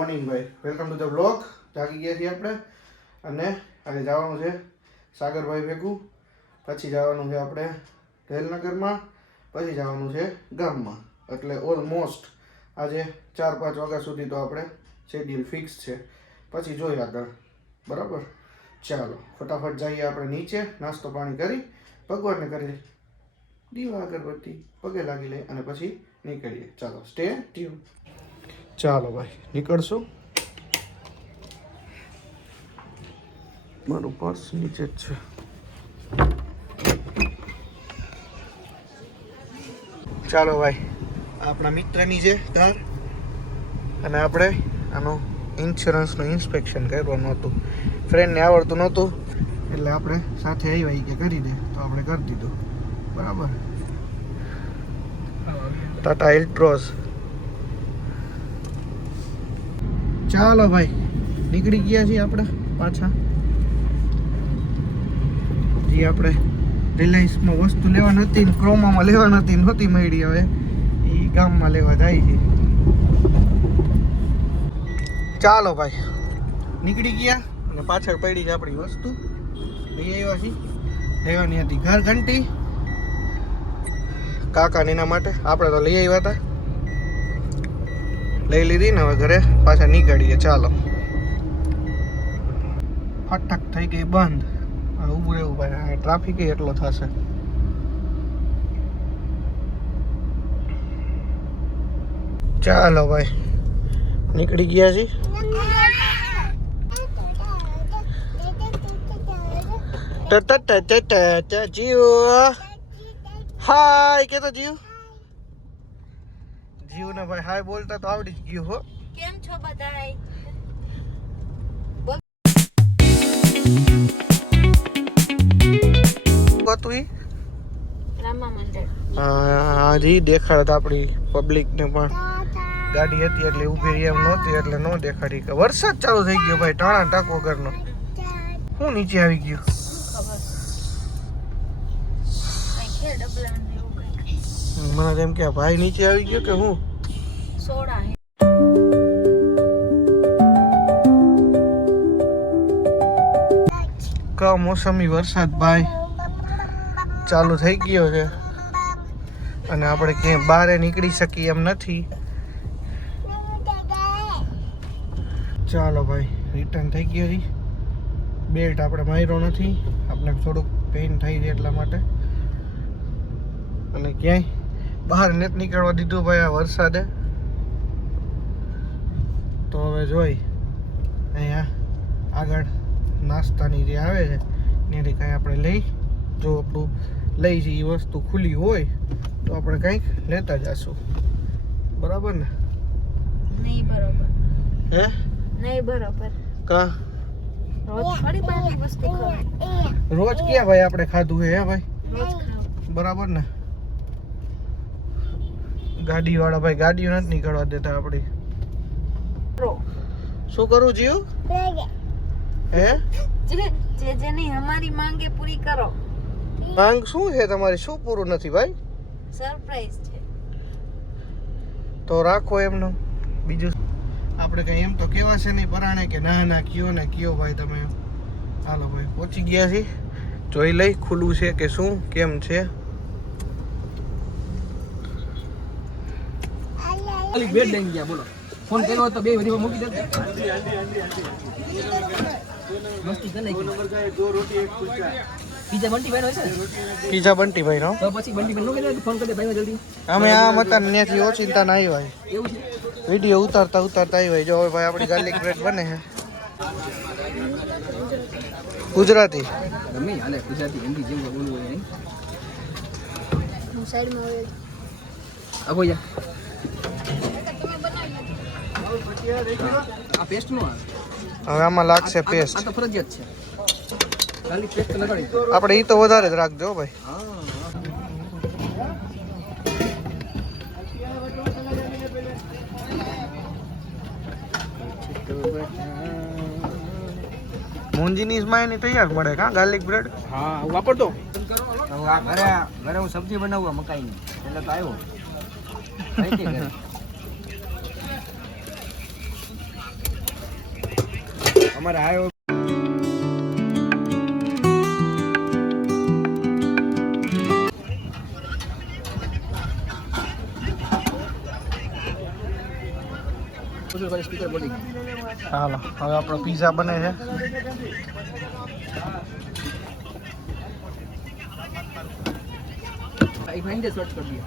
Morning ભાઈ, welcome to the blog. જાગી ગયા છીએ આપણે અને આજે જવાનું છે સાગરભાઈ ભેગું. પછી જવાનું છે આપણે રેલનગરમાં, પછી જવાનું છે ગામમાં. એટલે ઓલમોસ્ટ આજે 4-5 વાગ્યા સુધી તો આપણે શેડ્યુલ ફિક્સ છે. પછી જોઈએ આગળ. બરાબર, ચાલો ફટાફટ જઈએ આપણે નીચે, નાસ્તો પાણી કરી, ભગવાનને કરી દીવા અગરબત્તી પગે લાગી લઈ અને પછી નીકળીએ. ચાલો, સ્ટે ટ્યુન. ચાલો ભાઈ, નીકળશું. મારું પર્સ નીચે જ છે. ચાલો ભાઈ, આપણા મિત્રની છે કાર અને આપણે આનું ઇન્સ્યોરન્સનું ઇન્સ્પેક્શન કરવાનું હતું. ફ્રેન્ડને આવડતું નહોતું એટલે આપણે સાથે આવ્યા કે કરી દે, તો આપણે કરી દીધું. બરાબર, ટાટા એલ્ટ્રોઝ. ચાલો ભાઈ, નીકળી ગયા છીએ આપણે પાછા. જે આપણે રિલાયન્સમાં વસ્તુ લેવાની હતી ને ક્રોમામાં લેવાની હતી નહોતી મળી, હવે એ ગામમાં લેવા જાય છે. ચાલો ભાઈ, નીકળી ગયા અને પાછળ પડી છે આપણી વસ્તુ. લઈ આવ્યા છીએ. લેવાની હતી ઘર ઘંટી કાકાને, એના માટે આપણે તો લઈ આવ્યા હતા. લઈ લીધી ને હવે ઘરે પાછા નીકળીએ. ચાલો, ફટક થઈ ગઈ બંધ. હવે ઊભું રહેવું ભાઈ, ટ્રાફિક એટલો થશે. ચાલો ભાઈ, નીકળી ગયા છીએ. જીવ હાય કે તો જીવ ને ભાઈ હાય બોલતા તો આવડી જ ગયું. હો, કેમ છો બધાય? હતું ઈ રામા મંદિર. જી દેખાડત આપણી પબ્લિક ને, પણ ગાડી હતી એટલે ઊભી રહી એમ નહોતી એટલે ન દેખાડી. કે વરસાદ ચાલુ થઈ ગયો ભાઈ, ટાણા ટાક વગરનો. હું નીચે આવી ગયો. મને એમ કે ભાઈ નીચે આવી ગયો કે હું સોડા કમોસમી વરસાદ ભાઈ ચાલુ થઈ ગયો છે અને આપણે ક્યાંય બહાર નીકળી શકીએ એમ નથી. ચાલો ભાઈ, રિટર્ન થઈ ગયો છે. બેલ્ટ આપણે માર્યો નથી, આપણે થોડુંક પેઇન થઈ છે એટલા માટે. અને ક્યાંય બહાર નથી નીકળવા દીધું ભાઈ આ વરસાદે. તો હવે જોઈ અહીંયા આગળ નાસ્તાની જે આવે છે ત્યાંથી કાંઈ આપણે લઈ, જો આપણું લઈ જઈએ વસ્તુ ખુલ્લી હોય તો આપણે કંઈક લેતા જઈશું. બરાબર ને? નહીં બરોબર. હે નહીં બરોબર. કા રોજ થોડી બધી વસ્તુ ખાવ. રોજ ક્યાં ભાઈ આપણે ખાધું હે ભાઈ? રોજ ખાવ. બરાબર ને? ગાડી વાળા ભાઈ ગાડીઓ નથી નીકળવા દેતા આપણી. શું કરું જીવ? હે જેની અમારી માંગે પૂરી કરો. માંગ શું છે તમારી? શું પૂરું નથી ભાઈ? સરપ્રાઈઝ છે તો રાખો એમને. બીજું આપણે કઈ એમ તો કહેવાશે નહીં પરાણે કે ના ના કયો ને કયો ભાઈ તમે. હાલો ભાઈ, પહોંચી ગયા છીએ. જોઈ લઈ ખુલ્લું છે કે શું, કેમ છે. બેડ લઈને ગયા, બોલો. ફોન કર્યો તો બે વધી મૂકી દેજો. મસ્તી કરે કે પીઝા બંટી ભાઈ નો છે. પીઝા બંટી ભાઈ નો તો પછી બંટી ભાઈ નો કે ફોન કરી દે ભાઈ જલ્દી. અમે આ મતા ત્યાંથી ઓચિંતા ના આવ્યા. એવું છે? વિડીયો ઉતારતા આવ્યા. જો હવે ભાઈ આપણી ગાર્લિક બ્રેડ બને છે. ગુજરાતી ગમે હાલે, ગુજરાતી હિન્દી જેવું બોલવું હોય નહીં. હું સાઈડમાં આવે અગો જા. આ પેસ્ટ નો આવે. હવે આમાં લાગશે પેસ્ટ. આ તો ફરજિયાત છે. ખાલી પેસ્ટ લગાડી આપણે ઈ તો વધારે જ રાખજો ભાઈ. મૂંજીની સ્માઈની તૈયાર મળે કા ગાર્લિક બ્રેડ? હા, હું વાપરતો. આ ઘરે હું સબ્જી બનાવું મકાઈની, એટલે તો આવ્યો. અમારે આવ્યો સ્પીકર બોલી હાલો હવે આપણો પીઝા બને છે. आई फाइंड द सर्च कर दिया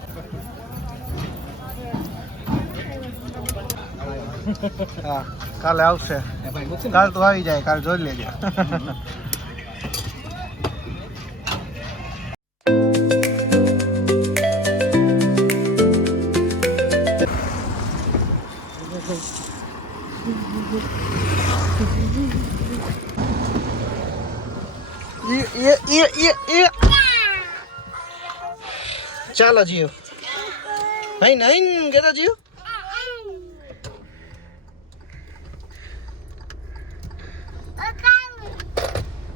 હા કાલે આવશે. भाई मुझसे કાલ તો આવી જાય, કાલ જોઈ લેજે. ચાલો જીઓ ભાઈ નહીં કેતા જીઓ.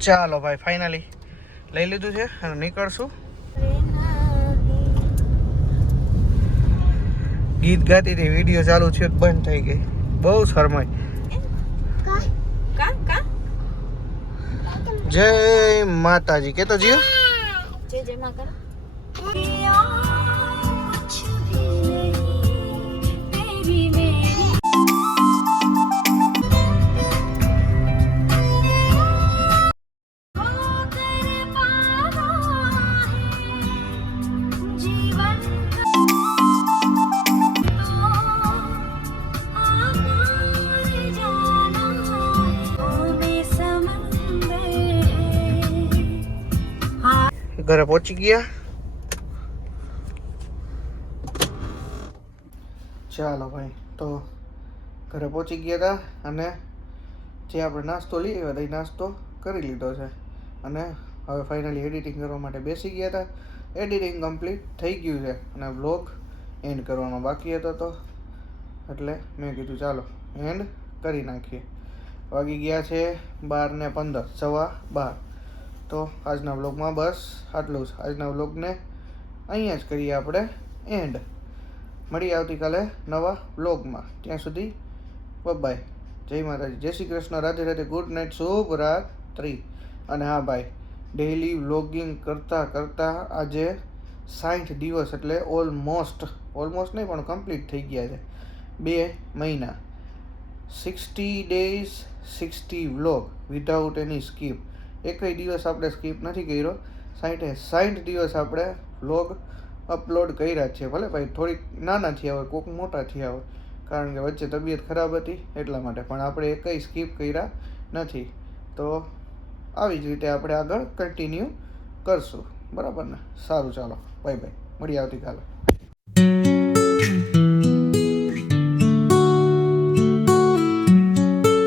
ચાલો ભાઈ ફાઇનલી લઈ લીધું છે અને નીકળશું. ગીત ગાતી હતી, વિડીયો ચાલુ છે બંધ થઈ ગઈ. બહુ શરમાઈ. કા કા જય માતાજી કેતો જીઓ. જે જેમાં કર ઘરે પહોંચી ગયા. ચાલો ભાઈ તો ઘરે પહોંચી ગયા હતા અને જે આપણે નાસ્તો લઈ આવ્યા હતા એ નાસ્તો કરી લીધો છે અને હવે ફાઇનલી એડિટિંગ કરવા માટે બેસી ગયા હતા. એડિટિંગ કમ્પ્લીટ થઈ ગયું છે અને વ્લોગ એન્ડ કરવાનો બાકી હતો તો એટલે મેં કીધું ચાલો એન્ડ કરી નાખીએ. વાગી ગયા છે 12:15 12:15. તો આજના વ્લોગમાં બસ આટલું જ. આજના વ્લોગને અહીંયા જ કરીએ આપણે એન્ડ. મળીએ આવતીકાલે નવા વ્લોગમાં. ત્યાં સુધી બાય. જય માતાજી, જય શ્રી કૃષ્ણ, રાધે રાધે, ગુડ નાઇટ, શુભ રાત્રિ. અને હા ભાઈ, ડેઈલી વ્લોગિંગ કરતાં કરતાં આજે 60 દિવસ એટલે ઓલમોસ્ટ નહીં પણ કમ્પ્લીટ થઈ ગયા છે. 2 મહિના, 60 days 60 vlog without any skip. એકય દિવસ આપણે સ્કીપ નથી કર્યો. 60 દિવસ આપણે વ્લોગ અપલોડ કર્યા છે. ભલે ભાઈ થોડીક નાના થયા હોય, કોઈક મોટા થયા હોય, કારણ કે વચ્ચે તબિયત ખરાબ હતી એટલા માટે, પણ આપણે એકય સ્કીપ કર્યા નથી. તો આવી જ રીતે આપણે આગળ કન્ટિન્યુ કરશું. બરાબર ને? સારું ચાલો બાય બાય, મળીએ આવતીકાલે.